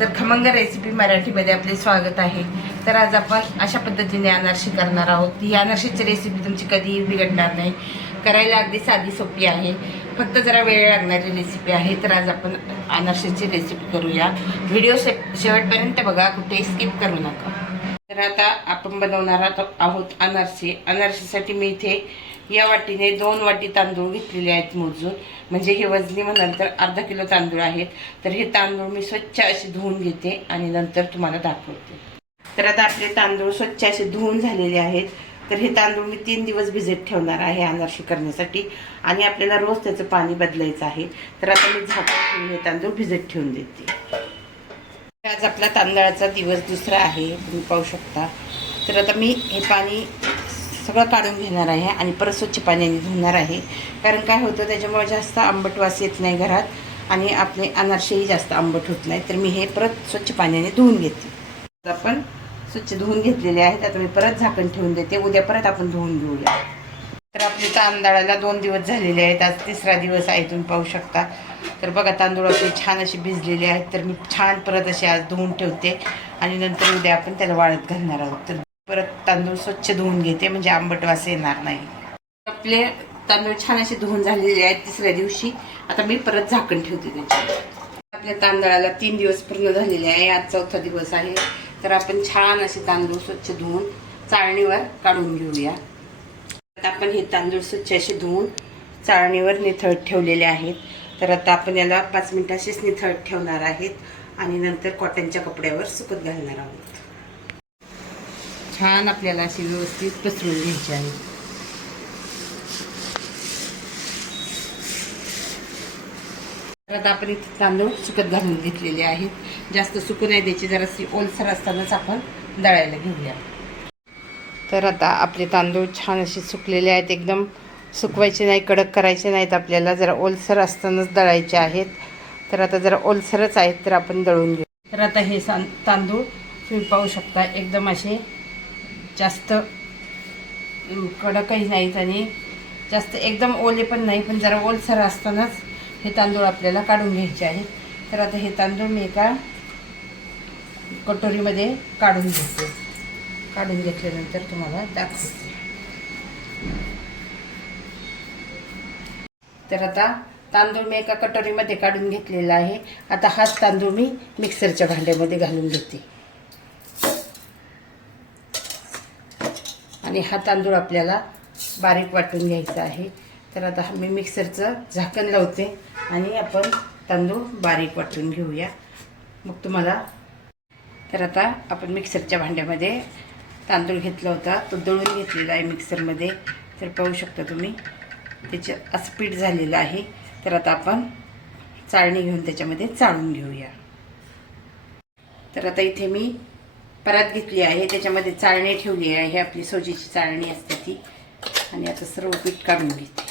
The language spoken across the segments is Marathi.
तर खमंग रेसिपी मराठीमध्ये आपले स्वागत आहे. तर आज आपण अशा पद्धतीने अनारशी करणार आहोत. ही अनारशीची रेसिपी तुमची कधीही बिघडणार नाही. करायला अगदी साधी सोपी आहे. फक्त जरा वेळ लागणारी रेसिपी आहे. तर आज आपण अनारशीची रेसिपी करूया. व्हिडिओ शे शेवटपर्यंत बघा. कुठे स्किप करू नका. तर आता आपण बनवणार आहोत- आहोत अनारसे अनारशीसाठी मी इथे या वाटीने दोन वाटी तांदूळ घेतलेले आहेत मोजून. म्हणजे हे वजनी म्हणाल तर अर्धा किलो तांदूळ आहेत. तर हे तांदूळ मी स्वच्छ असे धुवून घेते आणि नंतर तुम्हाला दाखवते. तर आता आपले तांदूळ स्वच्छ असे धुवून झालेले आहेत. तर हे तांदूळ मी तीन दिवस भिजत ठेवणार आहे अनारशी करण्यासाठी आणि आपल्याला रोज त्याचं पाणी बदलायचं आहे. तर आता मी झाकून ठेवून हे तांदूळ भिजत ठेवून देते. आज आपला तांदळाचा दिवस दुसरा आहे. तुम्ही पाहू शकता. तर आता मी हे पाणी सगळं काढून घेणार आहे आणि परत स्वच्छ पाण्याने धुणार आहे. कारण काय होतं त्याच्यामुळे जास्त आंबट वास येत नाही घरात आणि आपले अनारसेही जास्त आंबट होत नाही. तर मी हे परत स्वच्छ पाण्याने धुवून घेते. आपण स्वच्छ धुवून घेतलेले आहेत. आता मी परत झाकण ठेवून देते. उद्या परत आपण धुवून घेऊया. तर आपले तांदळाला दोन दिवस झालेले आहेत. आज तिसरा दिवस आहे तुम्ही पाहू शकता. तर बघा तांदूळ आपले छान असे भिजलेले आहेत. तर मी छान परत असे आज धुवून ठेवते. आणि नंतर उद्या आपण त्याला वाळत घालणार आहोत. तर परत तांदूळ स्वच्छ धुवून घेते म्हणजे आंबट वास येणार नाही. आपले तांदूळ छान असे धुवून झालेले आहेत तिसऱ्या दिवशी. आता मी परत झाकण ठेवते त्याच्यावर. आपल्या तांदळाला तीन दिवस पूर्ण झालेले आहे आज चौथा दिवस आहे. तर आपण छान असे तांदूळ स्वच्छ धुवून चाळणीवर काढून घेऊया. आता आपण हे तांदूळ स्वच्छ असे धुवून चाळणीवर निथळत ठेवलेले आहेत. तर आता आपण याला पाच मिनिटं असेच निथळत ठेवणार आहेत आणि नंतर कॉटनच्या कपड्यावर सुकत घालणार आहोत. छान आपल्याला अशी व्यवस्थित पसरून घ्यायची आहे. तर आता आपण इथे तांदूळ सुकत घालून घेतलेले आहेत. जास्त सुकू नाही द्यायची जराशी ओलसर असतानाच आपण दळायला घेऊया. तर आता आपले तांदूळ छान असे सुकलेले आहेत. एकदम सुकवायचे नाही कडक करायचे नाहीत आपल्याला. जरा ओलसर असतानाच दळायचे आहेत. तर आता जरा ओलसरच आहेत तर आपण दळून घेऊ. तर आता हे सां तांदूळ तुम्ही पाहू शकता एकदम असे जास्त कडकही नाहीत आणि जास्त एकदम ओले पण नाही पण जरा ओलसर असतानाच हे तांदूळ आपल्याला काढून घ्यायचे आहेत. तर आता हे तांदूळ मी एका कटोरीमध्ये काढून घेते. काढून घेतल्यानंतर तुम्हाला दाखवते. तर आता तांदूळ मी एका कटोरीमध्ये काढून घेतलेला आहे. आता हाच तांदूळ मी मिक्सरच्या भांड्यामध्ये घालून घेते. आणि हा तांदूळ आपल्याला बारीक वाटून घ्यायचा आहे. तर आता मी मिक्सरचं झाकण लावते आणि आपण तांदूळ बारीक वाटून घेऊया. मग तुम्हाला तर आता आपण मिक्सरच्या भांड्यामध्ये तांदूळ घेतला होता. तो दळून घेतलेला आहे मिक्सरमध्ये. तर पाहू शकता तुम्ही त्याचे असं झालेलं आहे. तर आता आपण चाळणी घेऊन त्याच्यामध्ये चाळून घेऊया. तर आता इथे मी परत घेतली आहे. त्याच्यामध्ये चाळणी ठेवली आहे. आपली सोजीची चाळणी असते ती. आणि आता सर्व पीठ काढून घेते.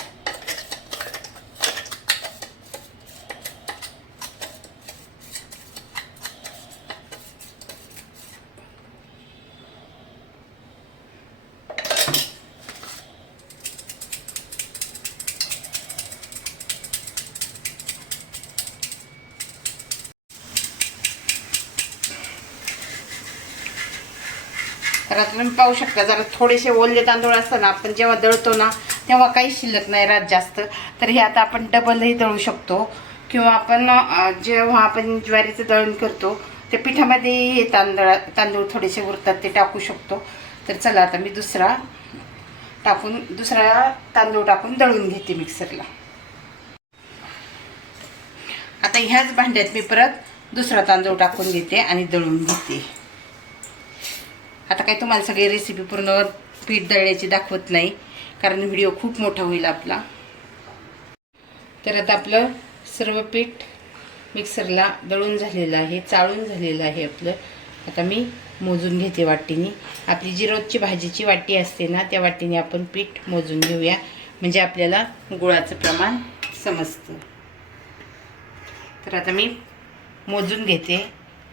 तर आता तुम्ही पाहू शकता जरा थोडेसे ओले तांदूळ असताना आपण जेव्हा दळतो ना तेव्हा काही शिल्लक नाही राहत जास्त. तर हे आता आपण डबलही दळू शकतो. किंवा आपण जेव्हा आपण ज्वारीचं दळण करतो ते पिठामध्ये हे तांदळा तांदूळ थोडेसे उरतात ते टाकू शकतो. तर चला आता मी दुसरा टाकून दुसरा तांदूळ टाकून दळून घेते मिक्सरला. आता ह्याच भांड्यात मी परत दुसरा तांदूळ टाकून घेते आणि दळून घेते. आता काय तुम्हाला सगळी रेसिपी पूर्ण पीठ दळण्याची दाखवत नाही कारण व्हिडिओ खूप मोठा होईल आपला. तर आता आपलं सर्व पीठ मिक्सरला दळून झालेलं आहे चाळून झालेलं आहे आपलं. आता मी मोजून घेते वाटीने. आपली जी रोजची भाजीची वाटी असते ना त्या वाटीने आपण पीठ मोजून घेऊया. म्हणजे आपल्याला गुळाचं प्रमाण समजतं. तर आता मी मोजून घेते.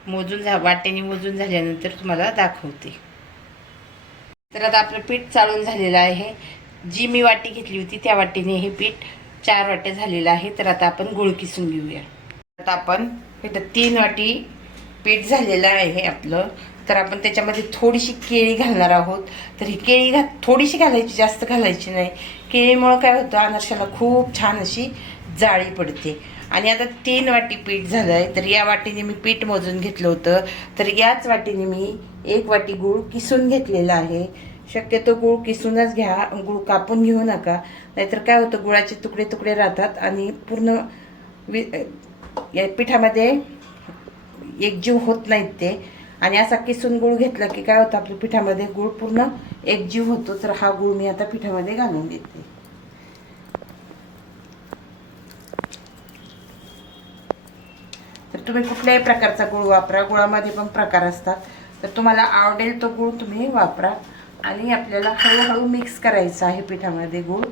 मोजून झा वाट्याने मोजून झाल्यानंतर तुम्हाला दाखवते. तर आता आपलं पीठ चाळून झालेलं आहे. जी मी वाटी घेतली होती त्या वाटीने हे पीठ चार वाट्या झालेलं आहे. तर आता आपण गुळ किसून घेऊया. आता आपण इथं तीन वाटी पीठ झालेलं आहे आपलं. तर आपण त्याच्यामध्ये थोडीशी केळी घालणार आहोत. तर ही केळी घा थोडीशी घालायची जास्त घालायची नाही. केळीमुळं काय होतं अनारशाला खूप छान अशी जाळी पडते. आणि आता तीन वाटी पीठ झालं आहे तर या वाटीने मी पीठ मोजून घेतलं होतं. तर याच वाटीने मी एक वाटी गूळ किसून घेतलेला आहे. शक्यतो गूळ किसूनच घ्या. गूळ कापून घेऊ नका. नाहीतर काय होतं गुळाचे तुकडे तुकडे राहतात आणि पूर्ण वि या पिठामध्ये एकजीव होत नाहीत ते. आणि असा किसून गूळ घेतला की काय होतं आपल्या पिठामध्ये गूळ पूर्ण एकजीव होतो. तर हा गूळ मी आता पिठामध्ये घालून घेते तुम्ही कुठल्याही प्रकारचा गूळ वापरा गुळामध्ये पण प्रकार असतात. तर तुम्हाला आवडेल तो गूळ तुम्ही वापरा. आणि आपल्याला हळूहळू मिक्स करायचं आहे पिठामध्ये गूळ.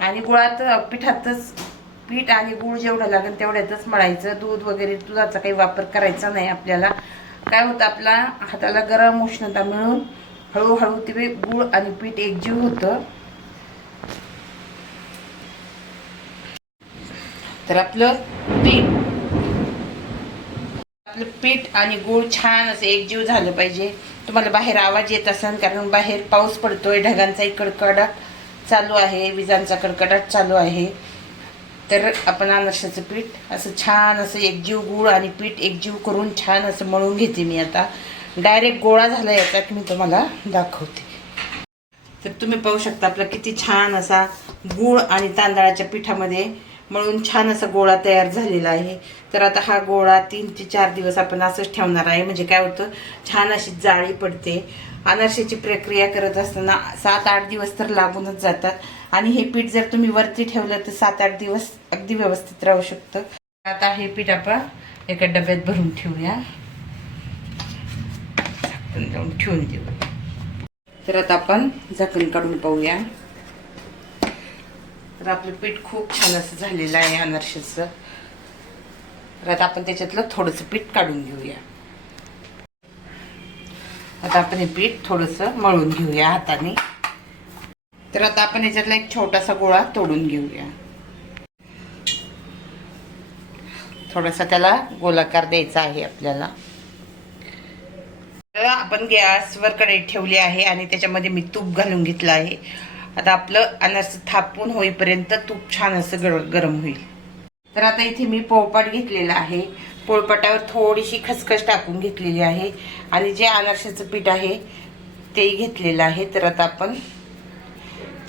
आणि गुळात पिठातच पीठ आणि गूळ जेवढं लागेल तेवढ्यातच मळायचं. दूध वगैरे दुधाचा काही वापर करायचा नाही आपल्याला. काय होतं आपला हाताला गरम उष्णता मिळून हळूहळू ते गूळ आणि पीठ एकजीव होतं. तर आपलं पीठ. आपलं पीठ आणि गूळ छान असं एकजीव झालं पाहिजे. तुम्हाला बाहेर आवाज येत असेल कारण बाहेर पाऊस पडतोय ढगांचाही कडकडाट चालू आहे विजांचा कडकडाट चालू आहे. तर आपण अनारशाचं पीठ असं छान असं एकजीव गूळ आणि पीठ एकजीव करून छान असं मळून घेते मी आता. डायरेक्ट गोळा झाला याच्यात मी तुम्हाला दाखवते. तर तुम्ही पाहू शकता आपला किती छान असा गूळ आणि तांदळाच्या पिठामध्ये मळून छान असा गोळा तयार झालेला आहे. तर आता हा गोळा तीन ते चार दिवस आपण असंच ठेवणार आहे. म्हणजे काय होतं छान अशी जाळी पडते. अनारशाची प्रक्रिया करत असताना सात आठ दिवस तर लागूनच जातात. आणि हे पीठ जर तुम्ही वरती ठेवलं तर सात आठ दिवस अगदी व्यवस्थित राहू शकतं. आता हे पीठ आपण एका डब्यात भरून ठेवूया. जाऊन ठेवून देऊ. तर आता आपण झाकण काढून पाहूया. तर आपलं पीठ खूप छान असं झालेलं आहे अनारशाचं. तर आता आपण त्याच्यातलं थोडंसं पीठ काढून घेऊया. आता आपण हे पीठ थोडंसं मळून घेऊया हाताने. तर आता आपण याच्यातला एक छोटासा गोळा तोडून घेऊया. थोडासा त्याला गोलाकार द्यायचा आहे आपल्याला. तर आपण गॅसवर कढई ठेवली आहे आणि त्याच्यामध्ये मी तूप घालून घेतलं आहे. आता आपलं अनारस थापून होईपर्यंत तूप छान असं गर गरम होईल. तर आता इथे मी पोळपाट घेतलेला आहे. पोळपाटावर थोडीशी खसखस टाकून घेतलेली आहे. आणि जे अनारशाचं पीठ आहे तेही घेतलेलं आहे. तर आता आपण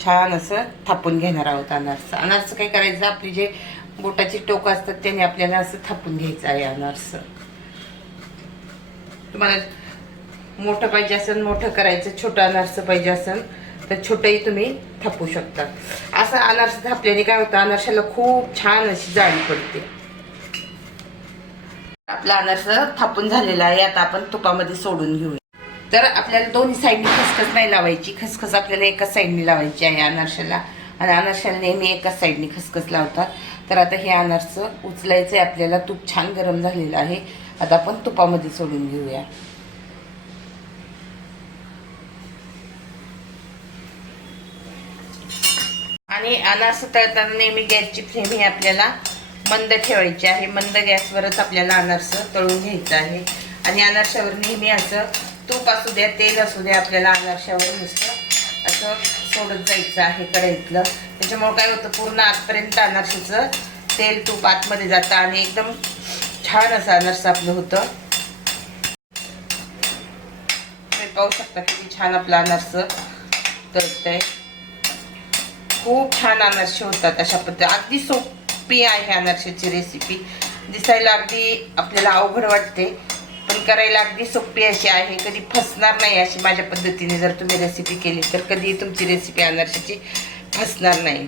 छान असं थापून घेणार आहोत अनारसं. अनारसं काय करायचं? आपली जे बोटाची टोकं असतात त्याने आपल्याला असं थापून घ्यायचं आहे अनारसं. तुम्हाला मोठं पाहिजे असेल मोठं करायचं छोटं अनारसं पाहिजे असेल तर छोटंही तुम्ही थापू शकता. असं अनारसं थापल्याने काय होतं? अनारशाला खूप छान अशी जाळी पडते. आपला अनारस थापून झालेला आहे. आता आपण तुपामध्ये सोडून घेऊया. तर आपल्याला दोन्ही साईडनी खसखस नाही लावायची. खसखस आपल्याला एकाच साईडनी लावायची आहे अनारशाला. आणि अनारशाला नेहमी एकाच साईडनी खसखस लावतात. तर आता हे अनारसं उचलायचं आहे आपल्याला तूप छान गरम झालेलं आहे. आता आपण तुपामध्ये सोडून घेऊया. आणि अनारस तळताना नेहमी गॅसची फ्लेम ही आपल्याला मंद ठेवायची आहे. मंद गॅसवरच आपल्याला अनारस तळून घ्यायचं आहे. आणि अनारशावर नेहमी असं तूप असू द्या तेल असू द्या आपल्याला अनारशावर नुसतं असं सोडत जायचं आहे कढईतलं. त्याच्यामुळं काय होतं पूर्ण आतपर्यंत अनारशाचं तेल तूप आतमध्ये जातं आणि एकदम छान असं अनारसं आपलं होतं. तुम्ही पाहू शकता किती छान आपलं अनारसं तळतं आहे खूप छान अनारसे होतात अशा पद्धती अगदी सोपी आहे अनारशाची रेसिपी दिसायला अगदी आपल्याला अवघड वाटते पण करायला अगदी सोपी अशी आहे. कधी फसणार नाही अशी माझ्या पद्धतीने जर तुम्ही रेसिपी केली तर कधी तुमची रेसिपी अनारशाची फसणार नाही.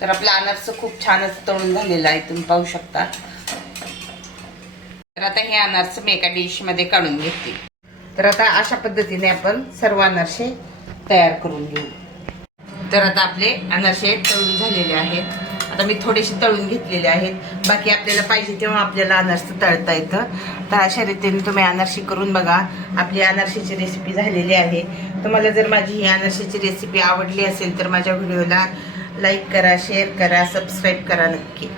तर आपला अनारस खूप छान असं तळून झालेलं आहे तुम्ही पाहू शकता. तर आता हे अनारसं मी एका डिशमध्ये काढून घेते. तर आता अशा पद्धतीने आपण सर्व अनारसे तयार करून घेऊ. तर आता आपले अनारसे तळून झालेले आहेत. आता मी थोडेसे तळून घेतलेले आहेत. बाकी आपल्याला पाहिजे तेव्हा आपल्याला अनारसं तळता येतं. तर अशा रीतीने तुम्ही अनारशी करून बघा. आपली अनारशीची रेसिपी झालेली आहे. तुम्हाला जर माझी ही अनारशीची रेसिपी आवडली असेल तर माझ्या व्हिडिओला लाईक करा शेअर करा सबस्क्राईब करा नक्की.